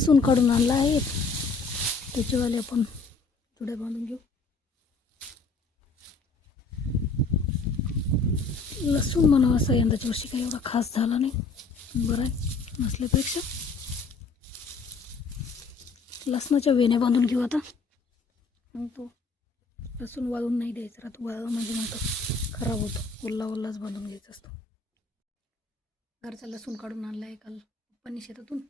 लसूण काढून आणला आहे, त्याच्यावाले आपण जुड्या बांधून घेऊ. लसूण म्हणावं असं यंदाच्या वर्षी काही एवढा खास झाला नाही, बरं आहे नसल्यापेक्षा. लसणाच्या वेण्या बांधून घेऊ आता. मग तो लसूण वाळून नाही द्यायचा, राहतो वाळला म्हणजे मग तो खराब होतो. ओल्ला ओल्लाच बांधून घ्यायचा असतो. घरचा लसूण काढून आणला आहे काल पप्पांनी शेतातून,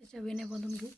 त्याच्या वेण्या बांधून घेऊ.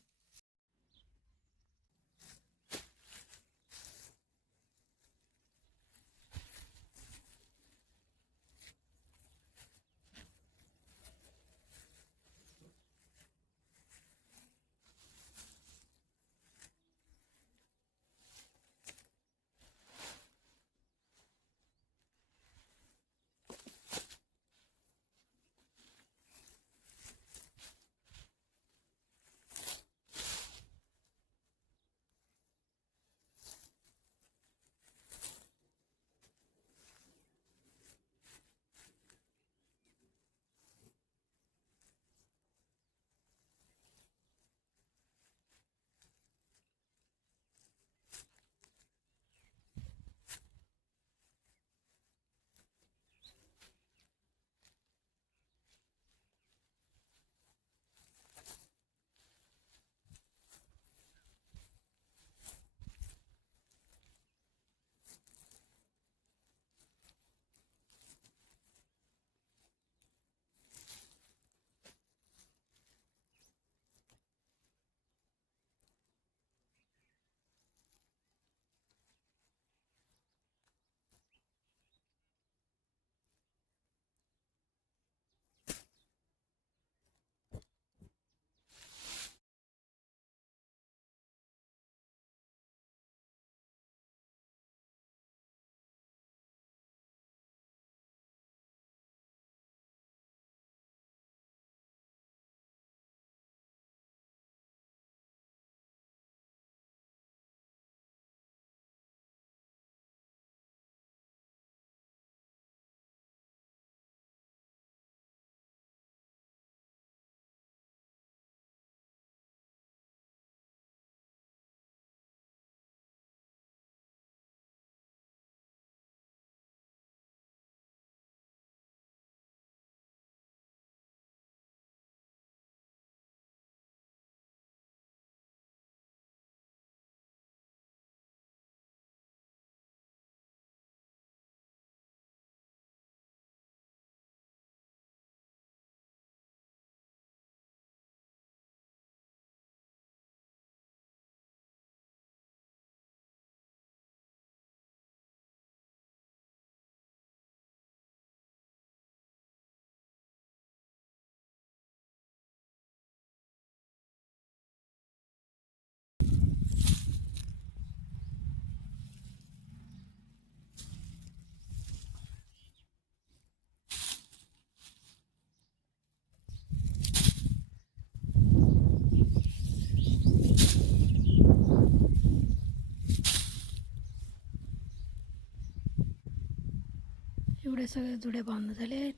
एवढ्या सगळ्या जुड्या बांधून झाल्या आहेत.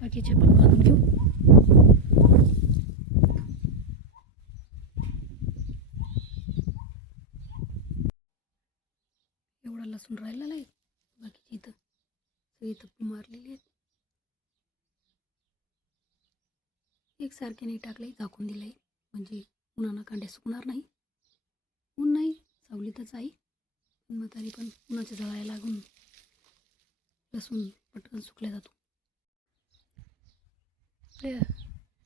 बाकीचे पण बांधून घेऊ. एवढा लसूण राहिलेला आहे, बाकीची इथं सगळी तप्पी मारलेली आहेत. एकसारखे नाही टाकले, झाकून दिले म्हणजे उन्हानं कांडे सुकणार नाही. ऊन नाही, सावलीतच आहे, पण मग तरी पण उन्हाच्या झळायला लागून लसूण पटकन सुकला जातो.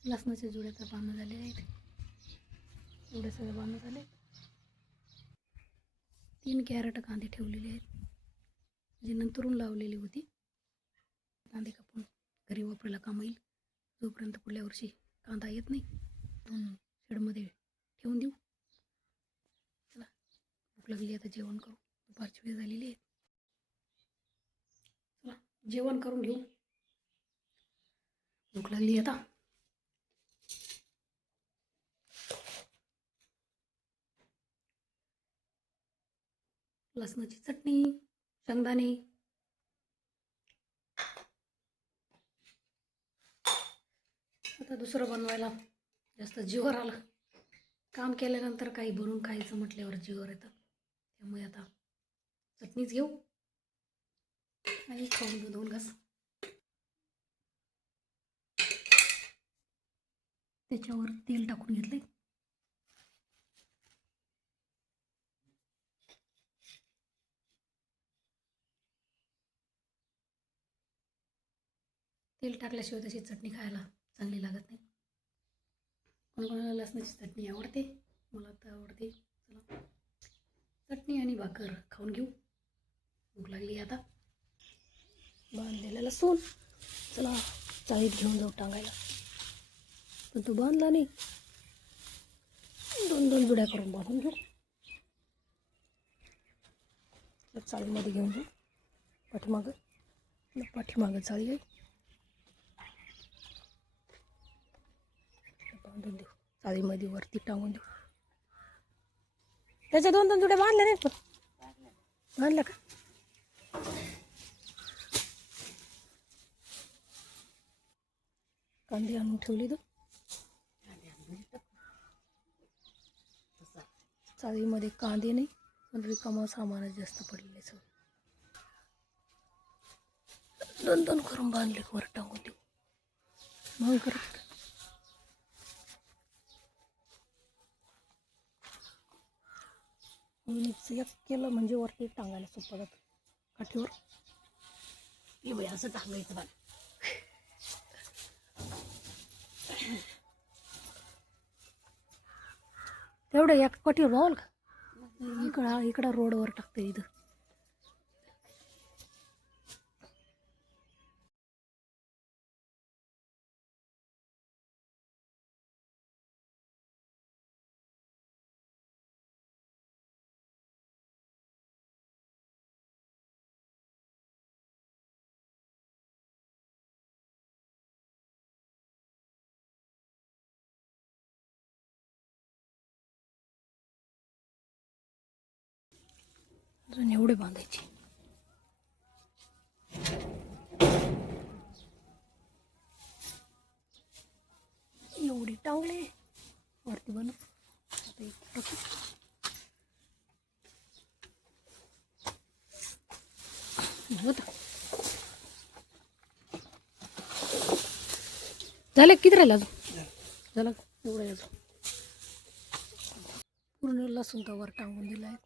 लसणाच्या जुड्या तर बांधणं झालेल्या आहेत. एवढे सगळे बांधणं झाले. 3 कॅरेट कांदे ठेवलेले आहेत, जे नंतरून लावलेली होती. कांदे कापून घरी वापरायला काम येईल, जोपर्यंत पुढल्या वर्षी कांदा येत नाही. शेडमध्ये ठेवून देऊ. चला, भूक लागली आता जेवण करू. दुपारची वेळ झालेली आहे. चला जेवण करून घेऊ, भूक लागली आता. लसणाची चटणी, शेंगदाणे, आता दुसरं बनवायला जास्त जीवावर आलं. काम केल्यानंतर काही बनवून खायचं म्हटल्यावर जीवावर येतं. त्यामुळे आता चटणीच घेऊ आणि खाऊन घेऊ 2 घास. त्याच्यावर तेल टाकून घेतले. तेल टाकल्याशिवाय तशी चटणी खायला चांगली लागत नाही. कोणाला लसणाची चटणी आवडते, मला तर आवडते. चला चटणी आणि भाकर खाऊन घेऊ. भूक लागली आता. बांधलेला लसूण चला चाळीत घेऊन जाऊ टांगायला. पण तो बांधला नाही. 2 जुड्या करून बांधून घेऊ. चाळीमध्ये घेऊन जाऊ. पाठीमागं चाळी आहे. बांधून देऊ. चाळीमध्ये वरती टांगून देऊ. त्याच्या 2 जुड्या बांधल्या नाहीत पण बांधल्या का? कांदे आणून ठेवली तर चाळीमध्ये कांदे नाही पण रिकामं सामानच जास्त पडलेले सगळं. 2 करून बांधले वर टांगून देऊ. मग करत एक केलं म्हणजे वरती टांगायला सोपं जातं काठीवर. हे बाई असं टांगायचं बघ. तेवढं एक काठीवर भावल का? इकडं रोडवर टाकते इथं. अजून एवढे बांधायचे. एवढी टावले वरती बनव. आता एक टाकू. होतं झालं किती राहिलं अजून? झालं एवढं अजून. पूर्ण लसूण तर वर टांगून दिला आहे.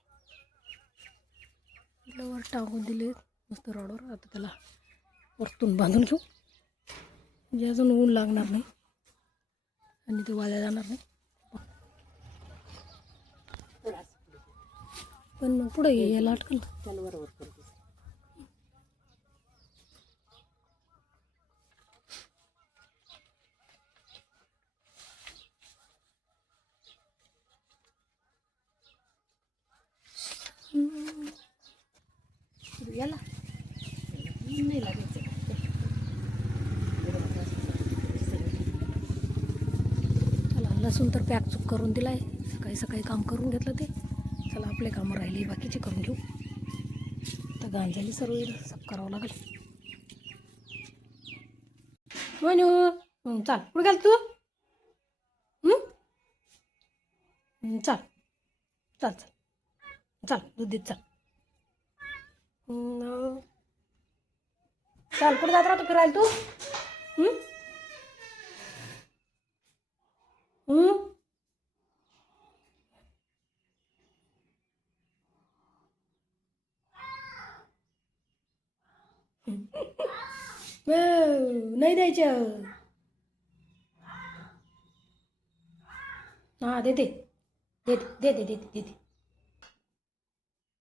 वर टांगून दिले मस्त रॉडवर. आता त्याला वरतून बांधून घेऊ म्हणजे अजून ऊन लागणार नाही आणि ते वाया जाणार नाही. पण मग पुढे यायला अटकल बरोबर करतो. याला नाही लागायचं. चला लसूण तर पॅक चूक करून दिलाय. सकाळी सकाळी काम करून घेतलं ते. चला आपले कामं राहिली बाकीचे करून घेऊ. तर घाण झाली सर्व साफ करावं लागेल. चाल कुठे घाल तू. चाल चाल चाल चाल दूध देत चाल. चाल कुठे जात राहतो फिरायला तू. नाही द्यायचं. हां देते देते देते देते देते.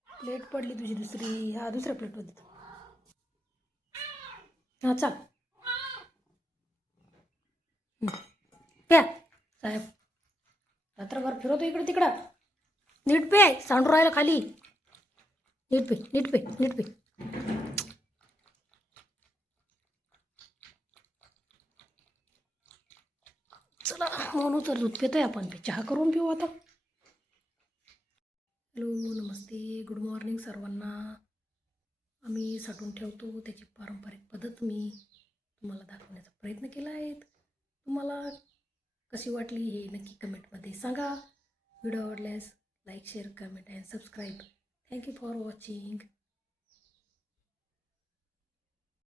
प्लेट पडली तुझी दुसरी. हा दुसऱ्या प्लेटवर देतो. हां चाल प्या साहेब. रात्रभर फिरवतो इकडे तिकडं. नीट पे सांडू राहिला खाली. नीट पे नीट पे नीट पे. चला म्हणून तर दूध पितोय आपण. चहा करून पिऊ आता. हॅलो नमस्ते गुड मॉर्निंग सर्वांना. आम्ही साठवून ठेवतो त्याची पारंपरिक पद्धत मी तुम्हाला दाखवण्याचा प्रयत्न केला आहे. तुम्हाला कशी वाटली हे नक्की कमेंटमध्ये सांगा. व्हिडिओ आवडल्यास like share comment and subscribe. Thank you for watching.